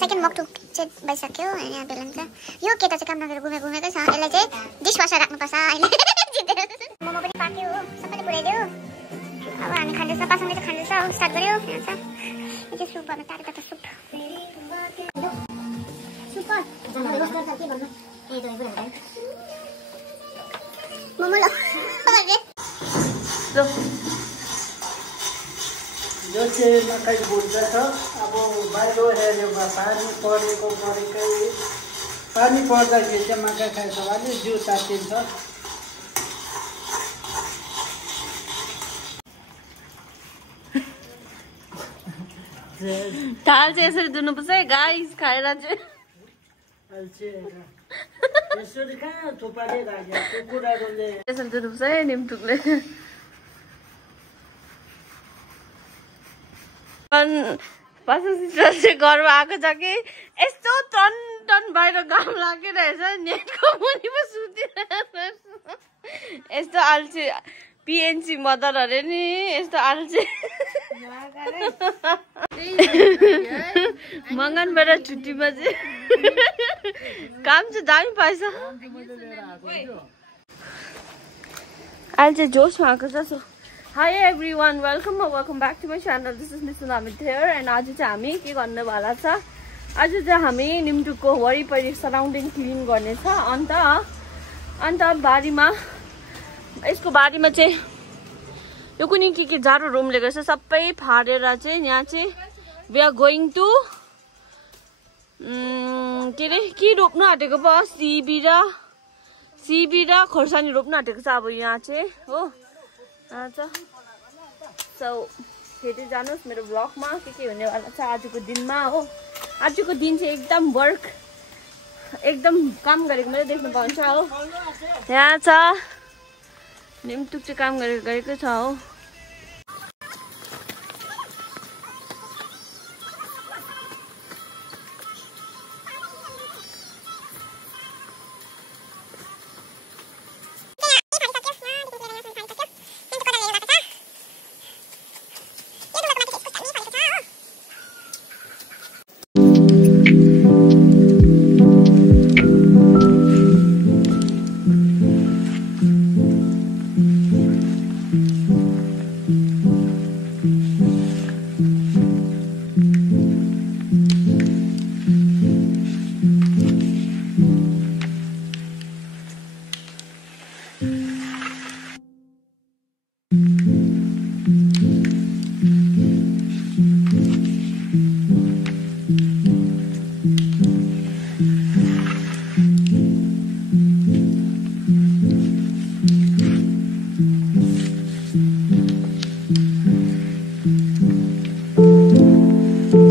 Second मकटुक चाहिँ भइसक्यो यहाँ बेलुन चाहिँ यो केटा चाहिँ काम नगरेर घुमेकै छ यसलाई चाहिँ डिसवासर राख्नुपर्छ अहिले मोमो पनि पाक्यो हो सबैले पुऱ्याइदियो अब हामी खाँदैछ पासँगै चाहिँ खाँदैछ स्टार्ट गर्यो यहाँ छ यो चाहिँ सुप भन्नु तारेको त सुप मोमो ल यो चाहिँ मकै भुट्दैछ अब बाहिर हेऱ्योमा पानी परेकै पानी पर्दाखेरि चाहिँ मकै खाएछ भने जिउ तातिन्छ दाल चाहिँ यसरी धुनुपर्छ है गाइस खाएर चाहिँ यसरी कहाँ थुपाले राख्यो कुकुरहरूले यसरी धुनुपर्छ है निम्टुकले पशु सिस्टर चाहिँ घरमा आएको छ कि यस्तो टन टन बाहिर घाम लागिरहेछ नेटको मुनि पो सुतिरहेछ यस्तो अल्छी पिएनसी मदर अरे नि यस्तो अल्छी मङ्गनबाट छुट्टीमा चाहिँ काम चाहिँ दामी पाएछ अहिले चाहिँ जोसमा आएको छ so Hi everyone, welcome back to my channel. This is Miss Amit here and आज चाहिँ हामी के गर्ने वाला छ आज चाहिँ हामी निम्टुकको वरिपरि सराउन्डिङ क्लिन गर्ने छ अन्त बारीमा यसको बारीमा चाहिँ यो कुनै के झारो रुम लिएको छ सबै फाडेर चाहिँ यहाँ चाहिँ we are going to के रोप्नु आँटेको पो सिबी र खोर्सानी रोप्नु आँटेको छ अब यहाँ चाहिँ हो सो फेरि जानुहोस् मेरो ब्लगमा के हुनेवाला छ आजको दिनमा हो आजको दिन चाहिँ एकदम काम गरेको मैले देख्नु पाउँछ हो यहाँ छ निम्टुक चाहिँ काम गरेको छ हो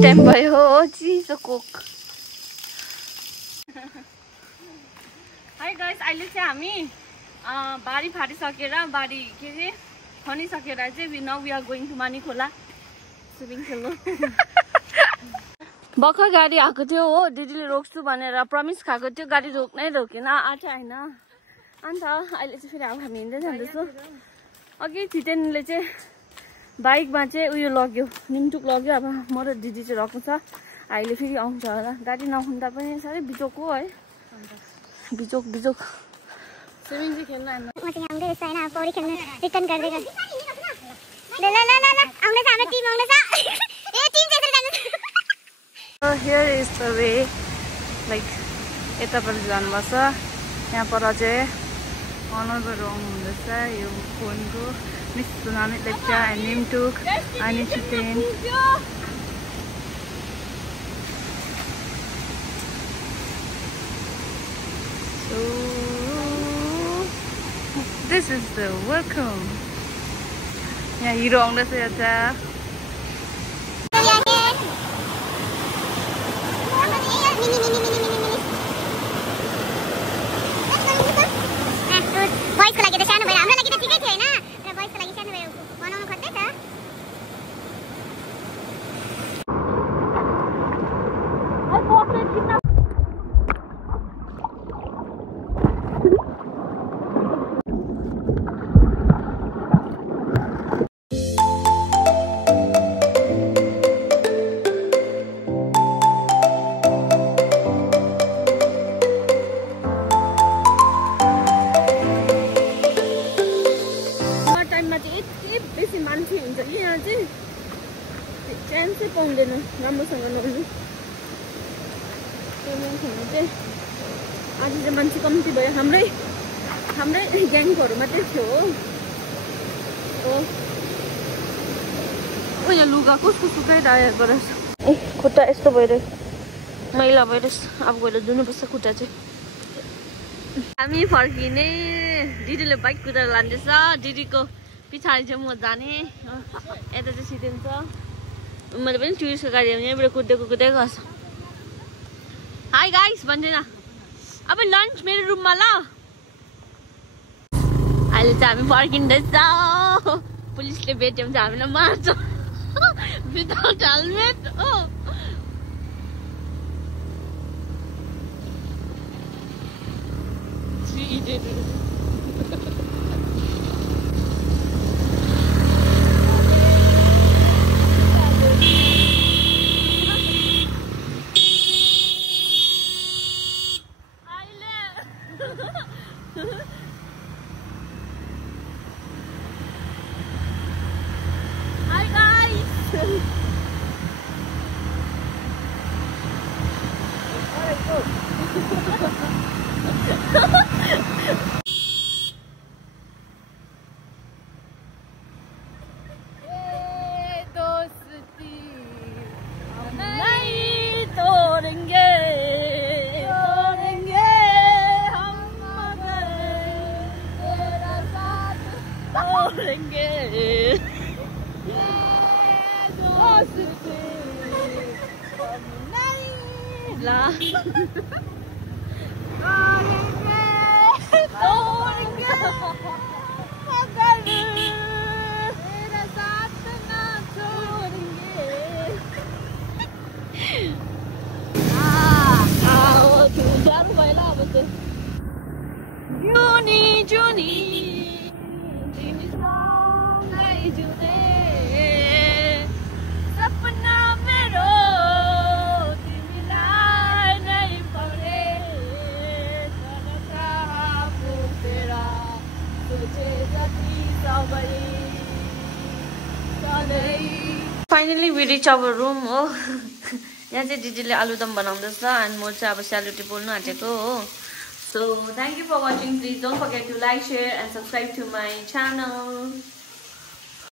टाइम भयो चिसो कोक हाई गाइस अहिले चाहिँ हामी बारी फाटिसकेर बारी के अरे खनिसकेर चाहिँ now we are going to Mani खोला स्विमिङ खेल्नु भर्खर गाडी आएको थियो हो दिदीले रोक्छु भनेर प्रमिस खाएको थियो गाडी रोकेन आठ होइन अन्त अहिले चाहिँ फेरि अब हामी हिँड्दै जाँदैछौँ अघि छिटेनले चाहिँ बाइकमा चाहिँ उयो लग्यो निम्टुक लग्यो अब म र दिदी चाहिँ रक्नु छ अहिले फेरि आउँछ होला गाडी नहुँदा पनि साह्रै बिजोक हो है बिजोक स्विमिङ चाहिँ खेल्न म चाहिँ आउँदै रहेछ होइन पौडी खेल्न रिटर्न गर्दै गर्दै ल आउँदैछ हाम्रो टिम आउँदैछ ए टिम चाहिँ जान्छ here is the way like यतापट्टि जानुपर्छ यहाँ पर चाहिँ अनरबाट आउनुहुँदैछ यो फोनको Miss Amit Lecture and Nimtuk and Nishutin. So this is the welcome. Yeah, you don't understand that. राम्रोसँग नहुनु चाहिँ आज चाहिँ मान्छे कम्ती भयो हाम्रै ग्याङकोहरू मात्रै थियो हो यहाँ लुगा कसको सुकाइरहेको रहेछ ए खुट्टा यस्तो भइरहेछ मैला भइरहेछ अब गएर धुनुपर्छ खुट्टा चाहिँ हामी फर्किने दिदीले बाइक कुदाएर लाँदैछ दिदीको पछाडि चाहिँ म जाने यता चाहिँ सिद्धिन्छ मैले पनि टुरिस्टको गाडी यहीँबाट कुद्दै गएछ हाई गाइस भन्दैन अब लन्च मेरो रुममा ल अहिले चाहिँ हामी फर्किँदैछ पुलिसले भेट्यो भने चाहिँ हामीलाई मार्छ विदाउट हेलमेट हो Finally we reach our room. Oh, यहाँ चाहिँ दिदीले आलुदम बनाउँदैछ and म चाहिँ अब सेलरोटी पोल्न आँटेको हो. So thank you for watching. Please don't forget to like, share and subscribe to my channel.